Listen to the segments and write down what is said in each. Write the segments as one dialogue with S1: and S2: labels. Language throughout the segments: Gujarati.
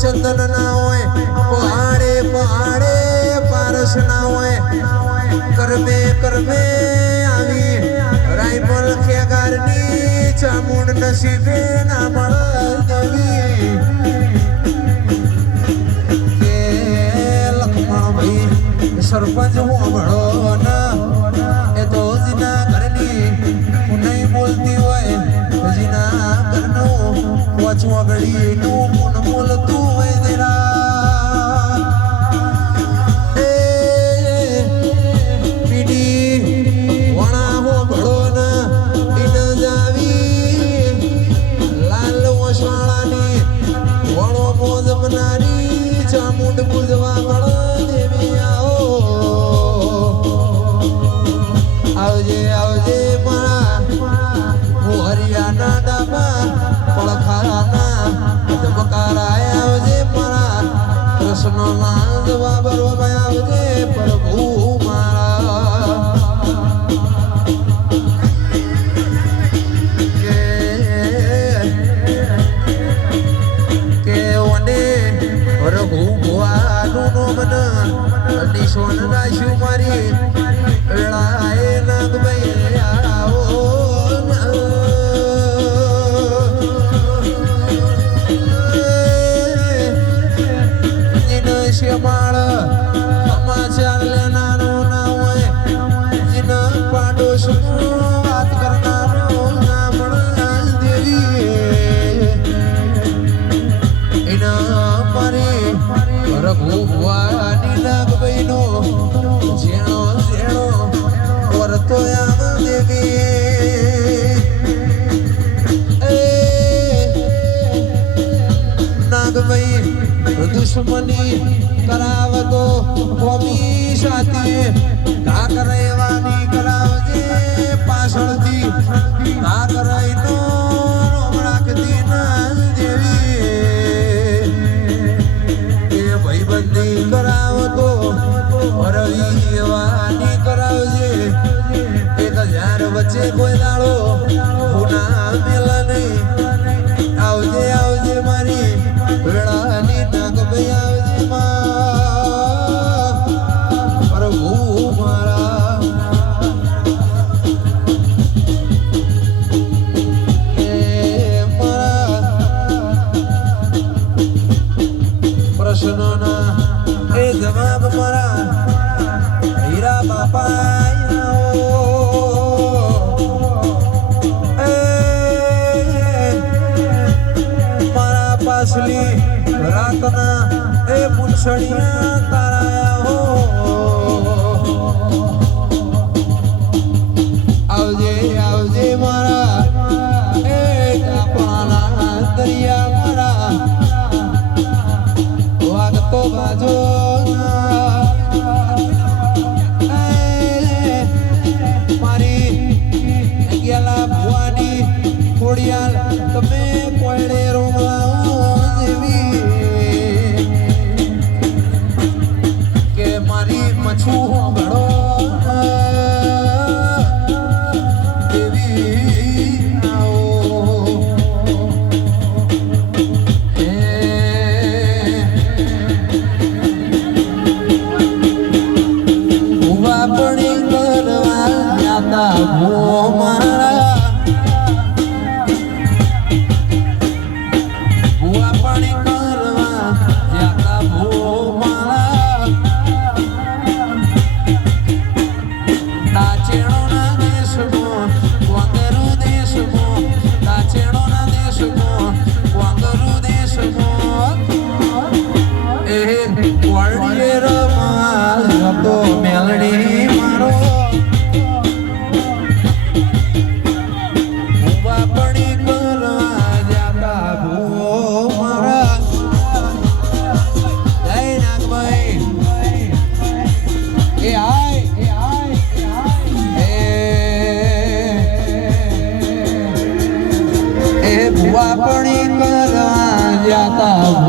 S1: ચંદન ના હોય, પહાડે પહાડે પારસ ના હોય. કરમે કરમે આવી રાયમલ ખેગારની ચામુંડ નસીબે ના મળે દેવી સરપંચ હોમળો ના, એ તો જીના ઘરની હું નહીં બોલતી હોય, જીના ઘરનું વચવા ઘડીનું જવાબ રોમાં આવજે પ્રભુ મારા. કે ઓને રઘુ ભુવાનું નો મન. નિશોન રાશ્યું મારી વેળાએ વચ્ચે કોઈ દાડો પુના મેલ નહીં આવજે આવજે મારી વેળાની નાગભાઈ આવજે માં. પ્રભુ મારા. મારા. પ્રશ્નોના એ જવાબ મારા પાછલી રાતના એ પૂંછડિયા તારાયા હો. આવજે આવજે મારા, એ આપણા દરિયા મારા. વાગતો બાજો મારી ગેલા ભુવાની તમે કોયડે રોમલાઓ ભૂવા કરવા જાતા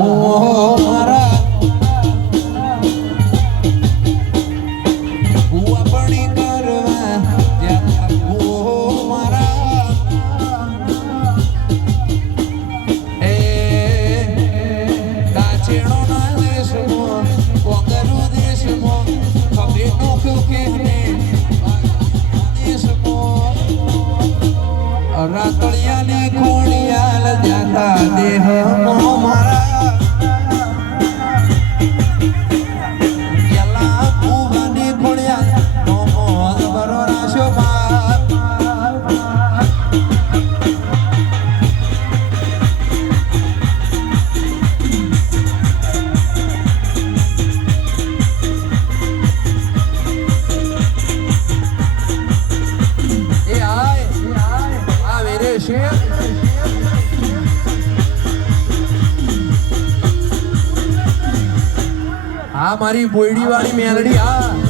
S1: આ મારી બોયડી વાળી મેલડી આ.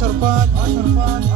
S1: 10 بان 10